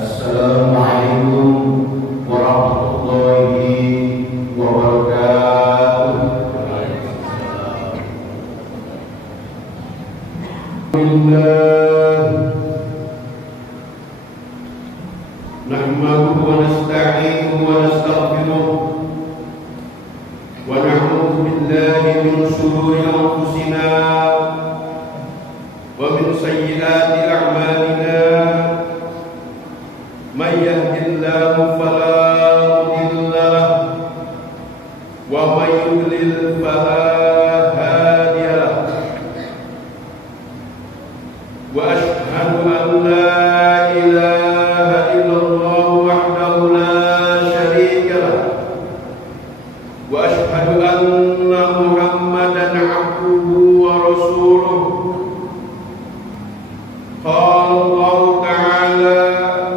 Assalamualaikum warahmatullahi wabarakatuh. Alhamdulillah, nahmaduhu wa nasta'inuhu wa nastaghfiruh wa na'udzu billahi min shururi anfusina wa min sayyiati a'malina. Man yahdihillahu fala mudilla lahu wa man yudlil fala hadiya lahu. Wa ashhadu an la ilaha illallah wahdahu la syarika lahu wa ashhadu anna Muhammadan abduhu wa rasuluh. Qala Allah ta'ala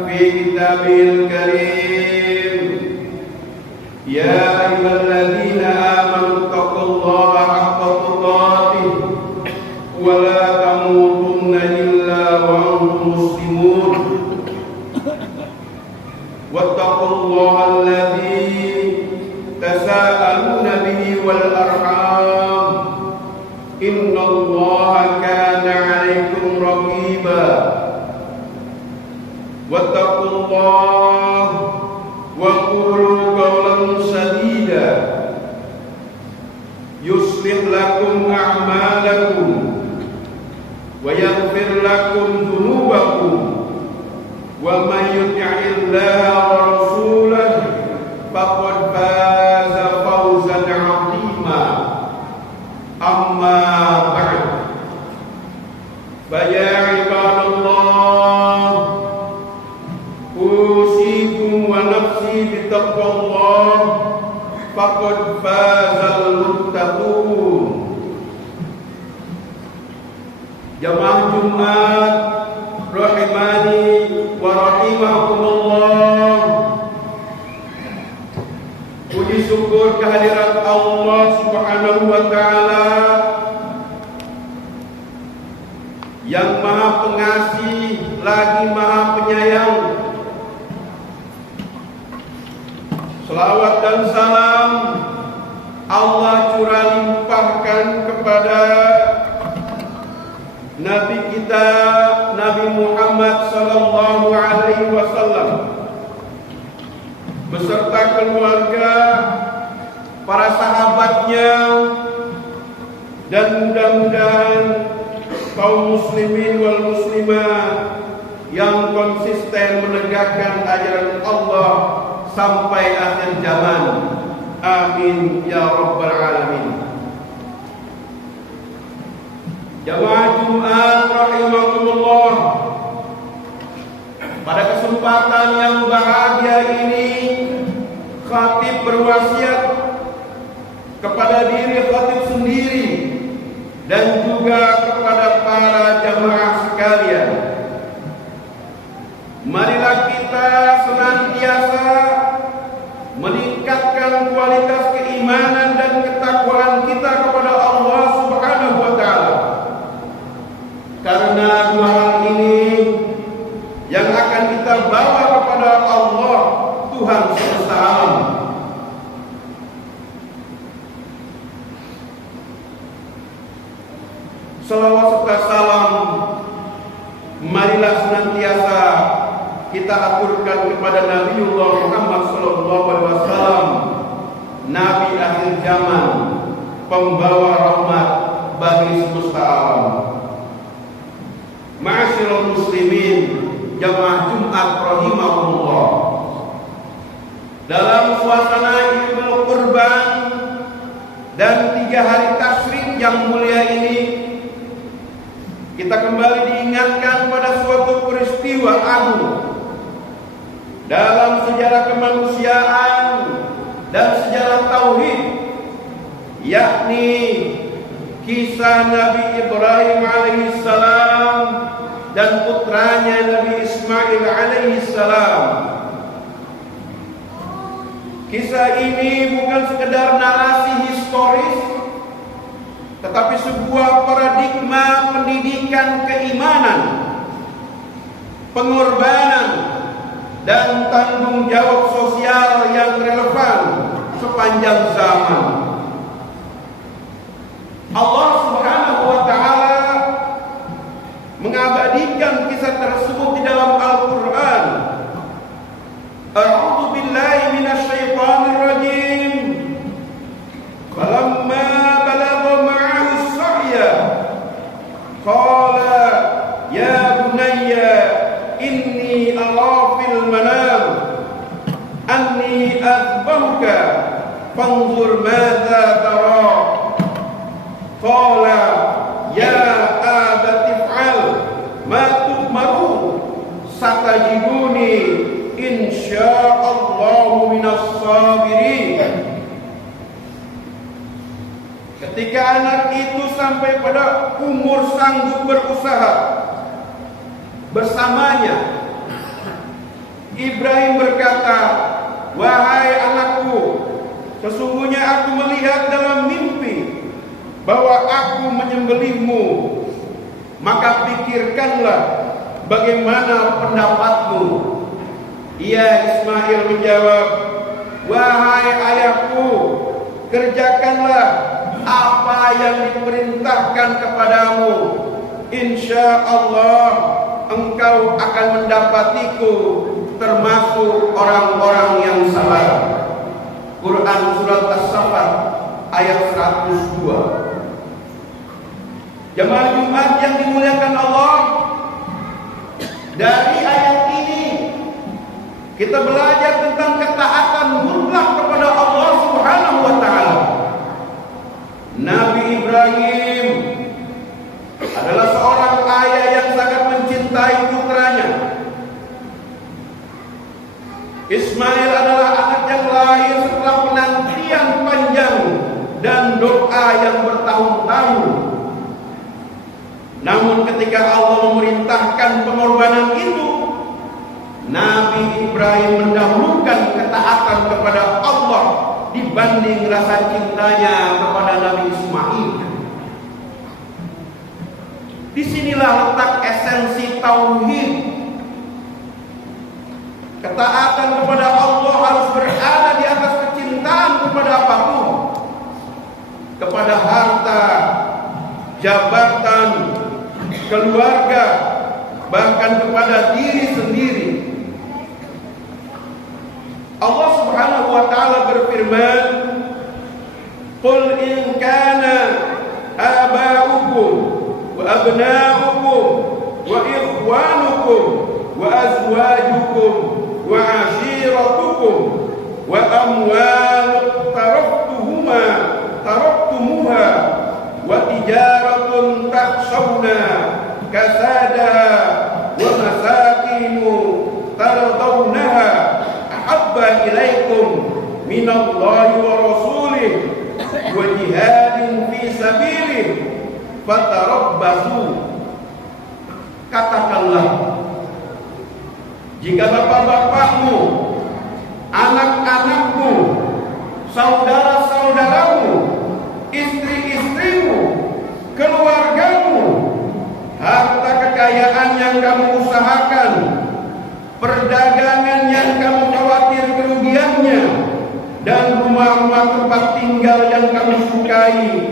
fi kitabil karim, ya ayyuhalladzina amanu taqullaha haqqa tuqatih wa la tamutunna illa wa antum muslimun. Wattaqullaha alladzi tasaaluna bihi wal arham, innallaha kana 'alaikum raqiba. Wattaqullaha wa qulu qawlan sadida yuslih lakum a'malakum wa yaghfir lakum dhunubakum wa may yuti'illaha wa rasulahu faqad faza fawzan 'azima. Amma ba'd, fa ya ibadallah, usikum wa nafsi bitaqwallah, faqad fazal muttaqun. Jamaah Jumat rahimani wa rahimakumullah, puji syukur kehadirat Allah Subhanahu wa ta'ala yang maha pengasih lagi maha penyayang. Selawat dan salam Allah curah limpahkan kepada Nabi kita, Nabi Muhammad sallallahu alaihi wasallam, beserta keluarga, para sahabatnya, dan mudah-mudahan kaum muslimin wal muslimat yang konsisten menegakkan ajaran Allah sampai akhir zaman. Amin ya rabbal alamin. Jamaah Jumat rahimakumullah, pada kesempatan yang bahagia ini khatib berwasiat kepada diri khatib sendiri dan juga kepada para jamaah sekalian. Marilah kita senantiasa meningkatkan kualitas keimanan dan ketakwaan kita kepada Allah Subhanahu wa ta'ala, karena dua hal ini yang akan kita bawa kepada Allah Tuhan semesta alam. Salawat serta salam marilah senantiasa kita aturkan kepada Nabiullah Muhammad sallallahu alaihi wasallam, nabi akhir zaman, pembawa rahmat bagi semesta alam. Ma'asyiral muslimin, jamaah Jumat rahimahullah, dalam suasana Idul Qurban dan 3 hari tasyrik yang mulia ini, kita kembali diingatkan pada suatu peristiwa agung dalam sejarah kemanusiaan dan sejarah tauhid, yakni kisah Nabi Ibrahim alaihissalam dan putranya Nabi Ismail alaihissalam. Kisah ini bukan sekedar narasi historis, tetapi sebuah paradigma pendidikan keimanan, pengorbanan, dan tanggung jawab sosial yang relevan sepanjang zaman. Allah Subhanahu wa taala mengabadikan kisah tersebut di dalam Al-Qur'an. A'udzu billahi minasyaitonir rajim. Falamma balagha ma'ahu as-sa'ya qala ya bunayya inni ara fil manam anni azbahuka fanzur madza tara. Qala ya abati if'al ma tu'maru satajiduni insyaallahu minas sabirin. Ketika anak itu sampai pada umur sanggup berusaha bersamanya, Ibrahim berkata, "Wahai anakku, sesungguhnya aku melihat dalam mimpi bahwa aku menyembelihmu, maka pikirkanlah bagaimana pendapatmu." Ia Ismail menjawab, "Wahai ayahku, kerjakanlah apa yang diperintahkan kepadamu. Insya Allah engkau akan mendapatiku termasuk orang-orang yang sabar." Quran surat As-Saffat ayat 102. Jemaah Jumat yang dimuliakan Allah, dari ayat ini kita belajar tentang ketaatan mutlak kepada Allah Subhanahu wa taala. Nabi Ibrahim adalah seorang ayah yang sangat mencintai putranya. Ismail adalah anak yang lahir setelah penantian panjang dan doa yang bertahun-tahun. Namun ketika Allah memerintahkan pengorbanan itu, Nabi Ibrahim mendahulukan ketaatan kepada Allah dibanding rasa cintanya kepada Nabi Ismail. Disinilah letak esensi tauhid. Ketaatan kepada Allah harus berada di atas kecintaan kepada apapun, kepada harta, jabatan, keluarga, bahkan kepada diri sendiri. Allah Subhanahu wa taala berfirman, "Qul in kana aba'ukum wa abna'ukum wa ikhwanukum wa azwajukum wa 'ashiratukum wa amwalun taraktumuha wa tijaratun takhshawna kasadaha wa masakinu tardawnaha ahabba ilaikum minallahi wa rasulih wa jihadin fi sabilih fatarabbasu." Katakanlah, jika bapak-bapakmu, anak-anakmu, saudara-saudaramu, istri-istrimu, keluargamu, harta kekayaan yang kamu usahakan, perdagangan yang kamu khawatir kerugiannya, dan rumah-rumah tempat tinggal yang kamu sukai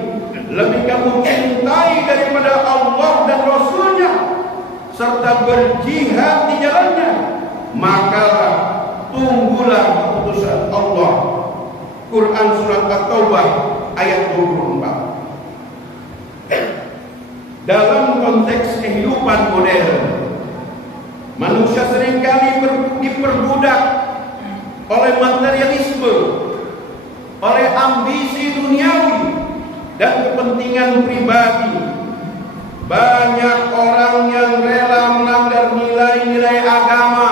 lebih kamu cintai daripada Allah dan Rasulnya, serta berjihad di jalannya, maka tunggulah keputusan Allah. Quran surat At-Taubah ayat 24. Dalam konteks kehidupan modern, manusia seringkali diperbudak oleh materialisme, oleh ambisi duniawi dan kepentingan pribadi. Banyak orang yang rela melanggar nilai-nilai agama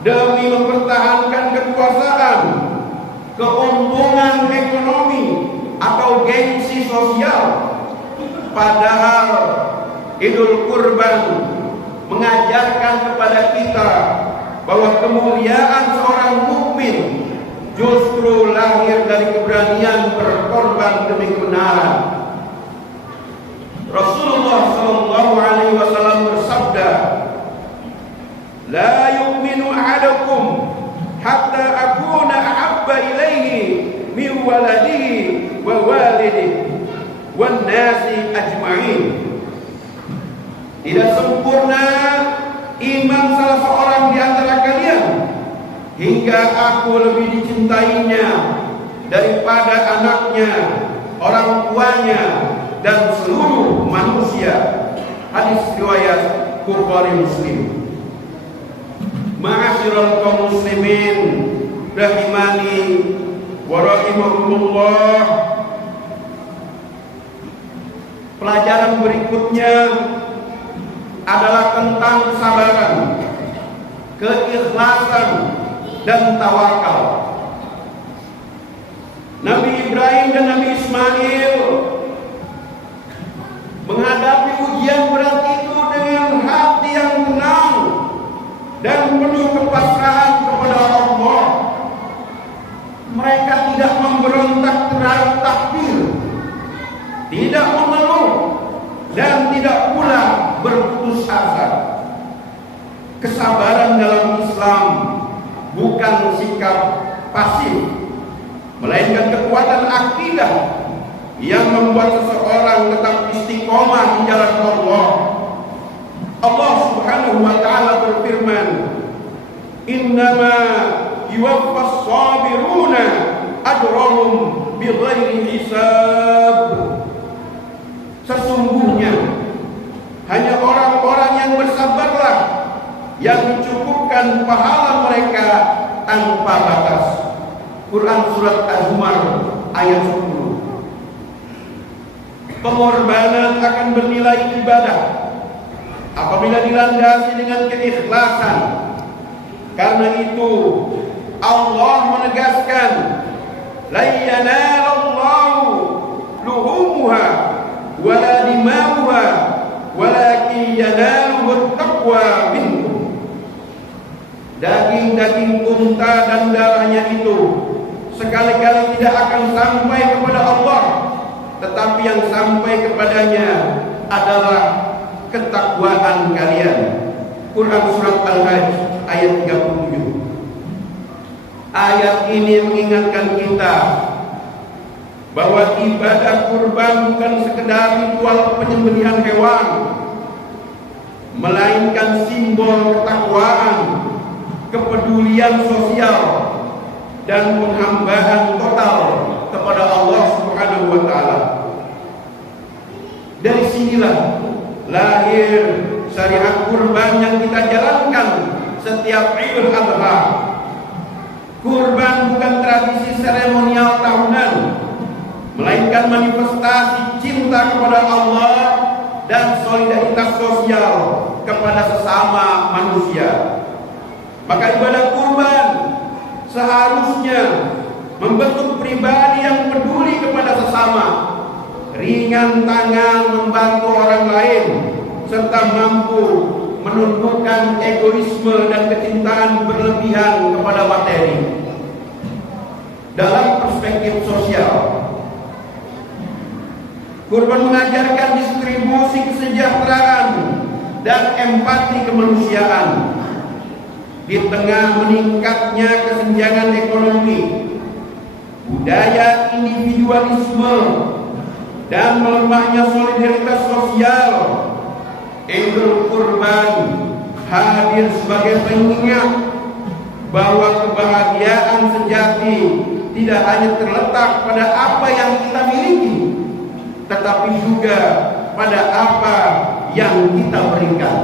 demi mempertahankan kekuasaan, keuntungan ekonomi, atau gengsi sosial. Padahal Idul Kurban mengajarkan kepada kita bahwa kemuliaan seorang mukmin justru lahir dari keberanian berkorban demi kebenaran. Rasulullah sallallahu alaihi wasallam bersabda, "La yu'min yu'minu ahadakum hatta akuna ahabba ilaihi min waladihi wa walidihi wan nasi ajma'in. Tidak sempurna iman salah seorang di antara kalian hingga aku lebih dicintainya daripada anaknya, orang tuanya, dan seluruh manusia. Hadis riwayat Bukhari Muslim. Ma'asyiral kaum muslimin rahimani wa rahimakumullah. Pelajaran berikutnya adalah tentang kesabaran, keikhlasan, dan tawakal. Nabi Ibrahim dan Nabi Ismail menghadapi ujian berat itu dengan hati yang tenang dan penuh kepasrahan kepada Allah. Mereka tidak memberontak terhadap takdir, tidak mengeluh, dan tidak pula berputus asa. Kesabaran dalam Islam bukan sikap pasif, melainkan kekuatan akidah yang membuat seseorang tetap istiqomah di jalan Allah. Allah Subhanahu wa taala berfirman, "Innama yuwaffas sabiruna ajrahum bighairi hisab." Sesungguhnya hanya orang-orang yang bersabarlah yang dicukupkan pahala mereka tanpa batas. Quran surat Az-Zumar ayat 10. Pengorbanan akan bernilai ibadah apabila dilandasi dengan keikhlasan. Karena itu Allah menegaskan, la yanalallahu luhumuha wala dima'uha walakin yanaluhu taqwa minkum. Daging-daging unta dan darahnya itu sekali-kali tidak akan sampai kepada Allah, tetapi yang sampai kepadanya adalah ketakwaan kalian. Quran surat Al-Hajj ayat 37. Ayat ini mengingatkan kita bahwa ibadah kurban bukan sekedar ritual penyembelihan hewan, melainkan simbol ketakwaan, kepedulian sosial, dan penghambaan total kepada Allah Subhanahu wa taala. Dari sinilah lahir syariat kurban yang kita jalankan setiap Idul Adha. Kurban bukan tradisi seremonial tahunan, melainkan manifestasi cinta kepada Allah dan solidaritas sosial kepada sesama manusia. Maka ibadah kurban seharusnya membentuk pribadi yang peduli kepada sesama, ringan tangan membantu orang lain, serta mampu menundukkan egoisme dan kecintaan berlebihan kepada materi. Dalam perspektif sosial, kurban mengajarkan distribusi kesejahteraan dan empati kemanusiaan. Di tengah meningkatnya kesenjangan ekonomi, budaya individualisme, dan melemahnya solidaritas sosial, Idul Kurban hadir sebagai pengingat bahwa kebahagiaan sejati tidak hanya terletak pada apa yang kita miliki, tetapi juga pada apa yang kita berikan.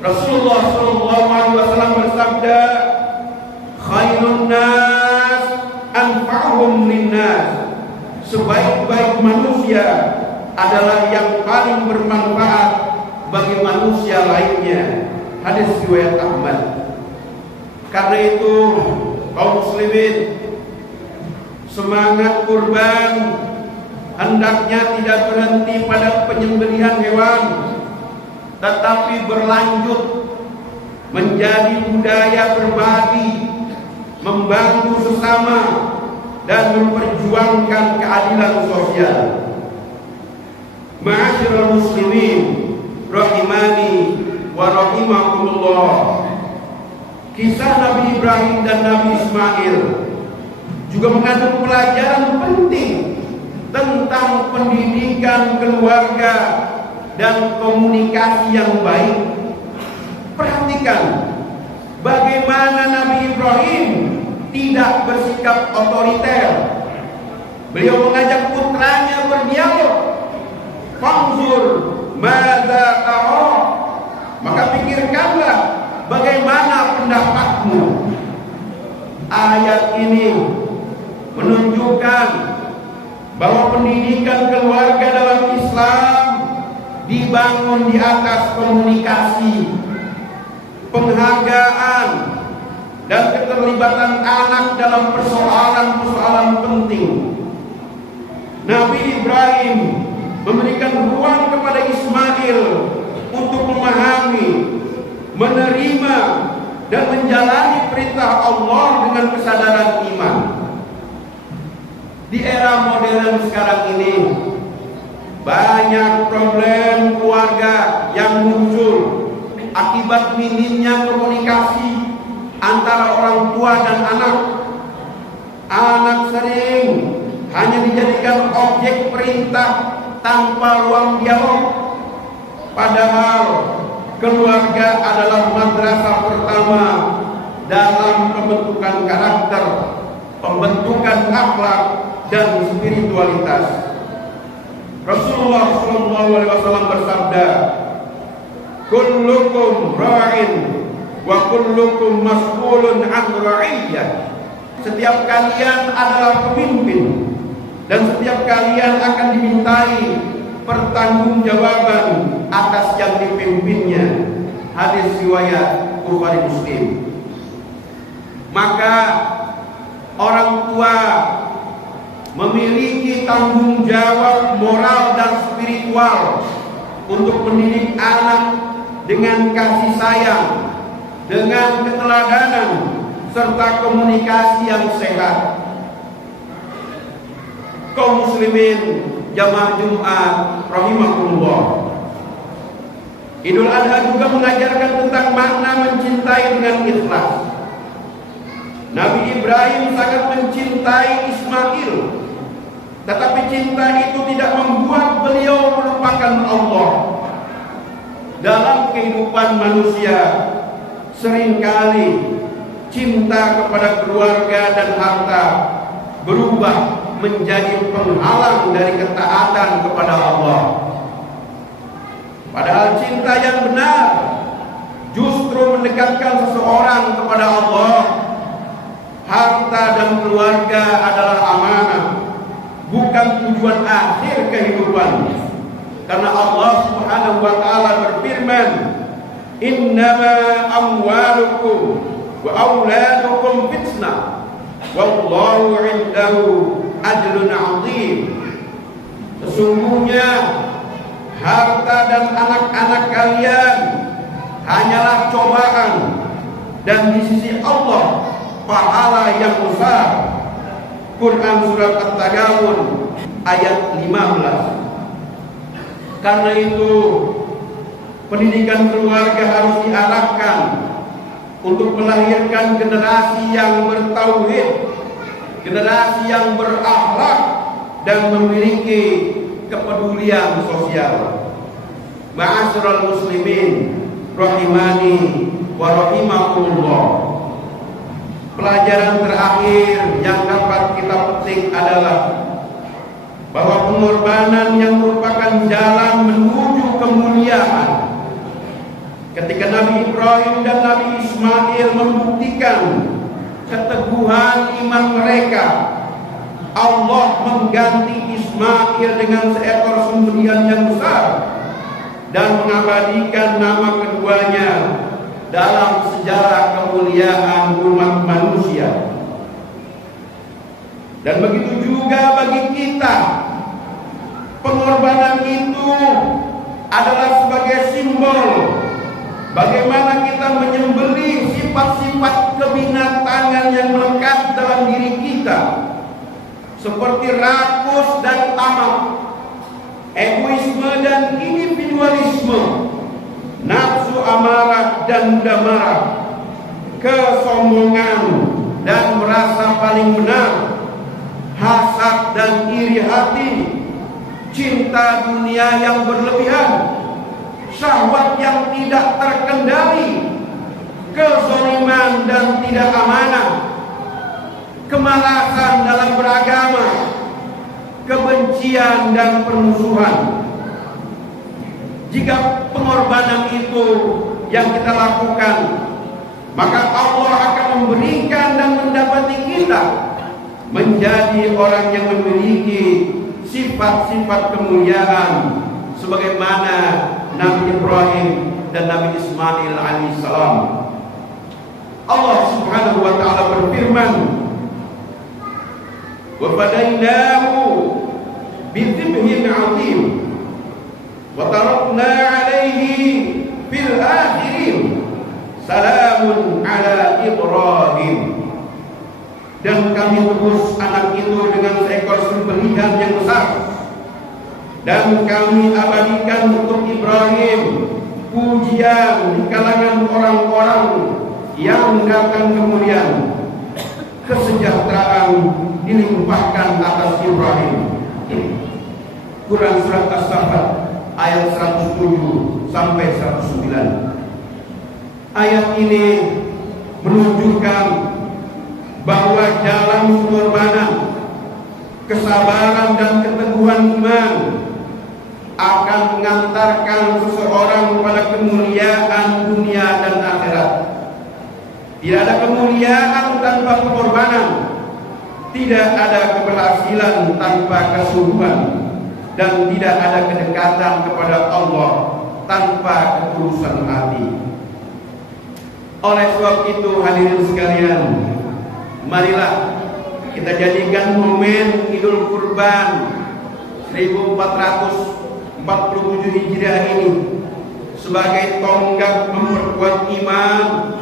Rasulullah SAW bersabda, "Khairun nas anfa'uhum linnas." Sebaik-baik manusia adalah yang paling bermanfaat bagi manusia lainnya. Hadis riwayat Ahmad. Karena itu, kaum muslimin, semangat kurban hendaknya tidak berhenti pada penyembelihan hewan, tetapi berlanjut menjadi budaya berbagi, membantu sesama, dan memperjuangkan keadilan sosial. Ma'asyiral muslimin rahimani wa rahimakumullah. Kisah Nabi Ibrahim dan Nabi Ismail juga mengandung pelajaran penting tentang pendidikan keluarga dan komunikasi yang baik. Perhatikan bagaimana Nabi Ibrahim tidak bersikap otoriter. Beliau mengajak putranya berdialog. Fanzur madza tara, maka pikirkanlah bagaimana pendapatmu. Ayat ini menunjukkan bahwa pendidikan keluarga dalam Islam dibangun di atas komunikasi, penghargaan, dan keterlibatan anak dalam persoalan-persoalan penting. Nabi Ibrahim memberikan ruang kepada Ismail untuk memahami, menerima, dan menjalani perintah Allah dengan kesadaran iman. Di era modern sekarang ini, banyak problem keluarga yang muncul akibat minimnya komunikasi antara orang tua dan anak. Anak sering hanya dijadikan objek perintah tanpa ruang dialog. Padahal keluarga adalah madrasah pertama dalam pembentukan karakter, pembentukan akhlak, dan spiritualitas. Rasulullah SAW bersabda, "Kullukum ra'in wa kullukum mas'ulun 'an ra'iyyah." Setiap kalian adalah pemimpin dan setiap kalian akan dimintai pertanggungjawaban atas yang dipimpinnya. Hadis riwayat Bukhari Muslim. Maka orang tua memiliki tanggung jawab moral dan spiritual untuk mendidik anak dengan kasih sayang, dengan keteladanan, serta komunikasi yang sehat. Kaum muslimin jamaah Jumat rahimakumullah, Idul Adha juga mengajarkan tentang makna mencintai dengan ikhlas. Nabi Ibrahim sangat mencintai Ismail, tetapi cinta itu tidak membuat beliau melupakan Allah. Dalam kehidupan manusia, seringkali cinta kepada keluarga dan harta berubah menjadi penghalang dari ketaatan kepada Allah. Padahal cinta yang benar justru mendekatkan seseorang kepada Allah. Harta dan keluarga adalah amanah, bukan tujuan akhir kehidupan. Karena Allah Subhanahu wa taala berfirman, "Innama amwalukum wa auladukum fitnah, wallahu 'indahu ajrun 'azim." Sesungguhnya harta dan anak-anak kalian hanyalah cobaan, dan di sisi Allah pahala yang besar. Quran surat At-Tagabun ayat 15. Karena itu pendidikan keluarga harus diarahkan untuk melahirkan generasi yang bertauhid, generasi yang berakhlak dan memiliki kepedulian sosial. Ma'asyiral muslimin rahimani wa rahimakumullah. Pelajaran terakhir yang dapat kita petik adalah bahwa pengorbanan yang merupakan jalan menuju kemuliaan. Ketika Nabi Ibrahim dan Nabi Ismail membuktikan keteguhan iman mereka, Allah mengganti Ismail dengan seekor sembelihan yang besar dan mengabadikan nama keduanya dalam sejarah kemuliaan umat manusia. Dan begitu juga bagi kita, pengorbanan itu adalah sebagai simbol bagaimana kita menyembelih sifat-sifat kebinatangan yang melekat dalam diri kita, seperti rakus dan tamak, egoisme dan individualisme, nafsu amarah dan mudah marah, kesombongan dan merasa paling benar, hasad dan iri hati, cinta dunia yang berlebihan, syahwat yang tidak terkendali, kezaliman dan tidak amanah, kemalasan dalam beragama, kebencian dan permusuhan. Jika pengorbanan itu yang kita lakukan, maka Allah akan memberikan dan mendapati kita menjadi orang yang memiliki sifat-sifat kemuliaan sebagaimana Nabi Ibrahim dan Nabi Ismail alaihissalam. Allah Subhanahu wa taala berfirman, "Wa fadainahu bidhibhin 'azim wa tarakna 'alaihi fil akhirin salamun 'ala Ibrahim." Dan kami tebus anak itu dengan seekor sembelihan yang besar, dan kami abadikan untuk Ibrahim pujian di kalangan orang-orang yang datang kemudian. Kesejahteraan dilimpahkan atas Ibrahim. Quran surat As-Saffat ayat 107 sampai 109. Ayat ini menunjukkan bahwa jalan pengorbanan, kesabaran dan keteguhan iman akan mengantarkan seseorang pada kemuliaan dunia dan akhirat. Tidak ada kemuliaan tanpa pengorbanan, tidak ada keberhasilan tanpa kesungguhan, dan tidak ada kedekatan kepada Allah tanpa ketulusan hati. Oleh sebab itu, hadirin sekalian, marilah kita jadikan momen Idul Kurban 1447 Hijriah ini sebagai tonggak memperkuat iman,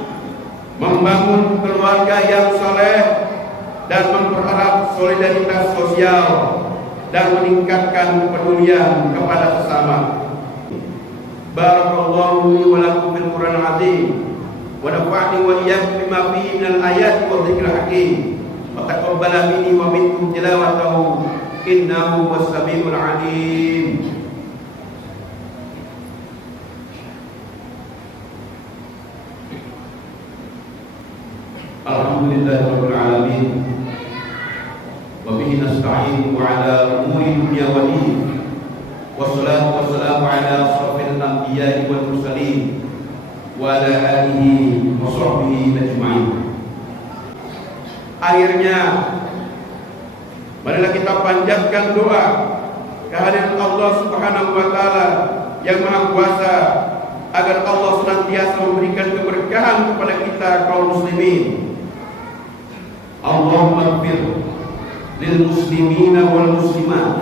membangun keluarga yang saleh, dan mempererat solidaritas sosial dan meningkatkan kepedulian kepada sesama. Barakallahu li wa lakum fil Qur'anil azim wa nafa'ani wa iyyakum bima fihi minal ayati wa dzikril hakim. Taqabbala minni wa minkum tilawatahu innahu was-sami'ul 'alim. Alhamdulillahirabbil alamin wa bihi nasta'in ala umuri dunya wa din. Wassalatu wassalamu ala asrofil anbiya'i wal mursalin wa ala alihi wa sahbihi ajma'in. Akhirnya, marilah kita panjatkan doa kehadirat Allah Subhanahu wa taala yang Maha Kuasa agar Allah senantiasa memberikan keberkahan kepada kita kaum muslimin. Allahumma ighfir lil muslimina wal muslimat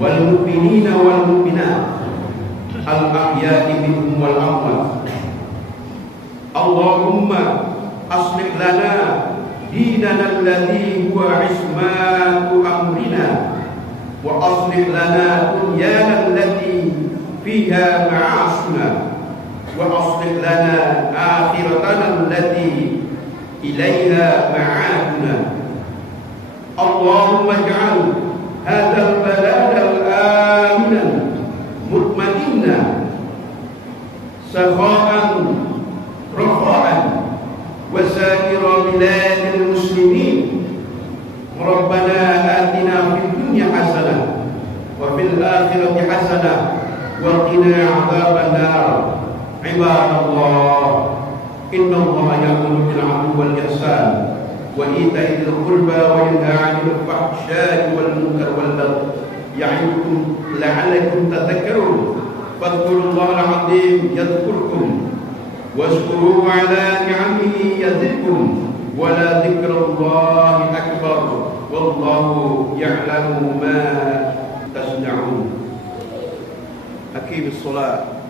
wal mu'minina wal mu'minat al ahya'i minhum wal amwat. Allahumma aslih lana dinana alladhi huwa ismatu amrina wa aslih lana dunyana allati fiha ma'asuna wa aslih lana akhiratana allati ilaiha ma'aduna. Allahumma ij'al hadzal balada aminan mutma'inna sakha'an rakha'an wa sa'ira biladil muslimin. Rabbana atina fid dunya hasanah wa fil akhirati hasanah wa qina 'adzaban nar. Ibadallah, inna Allaha ya'muru bil 'adli wal ihsan wa ita'i dzil qurba wa yanha 'anil fahsya'i wal munkar wal baghi ya'idukum la'allakum tadhakkarun. Fadhkurullaha al-'azim yadhkurkum washkuruhu 'ala ni'amihi yazidkum wa la dzikrullahi akbar wallahu ya'lamu ma tasna'un. Aqimis shalah.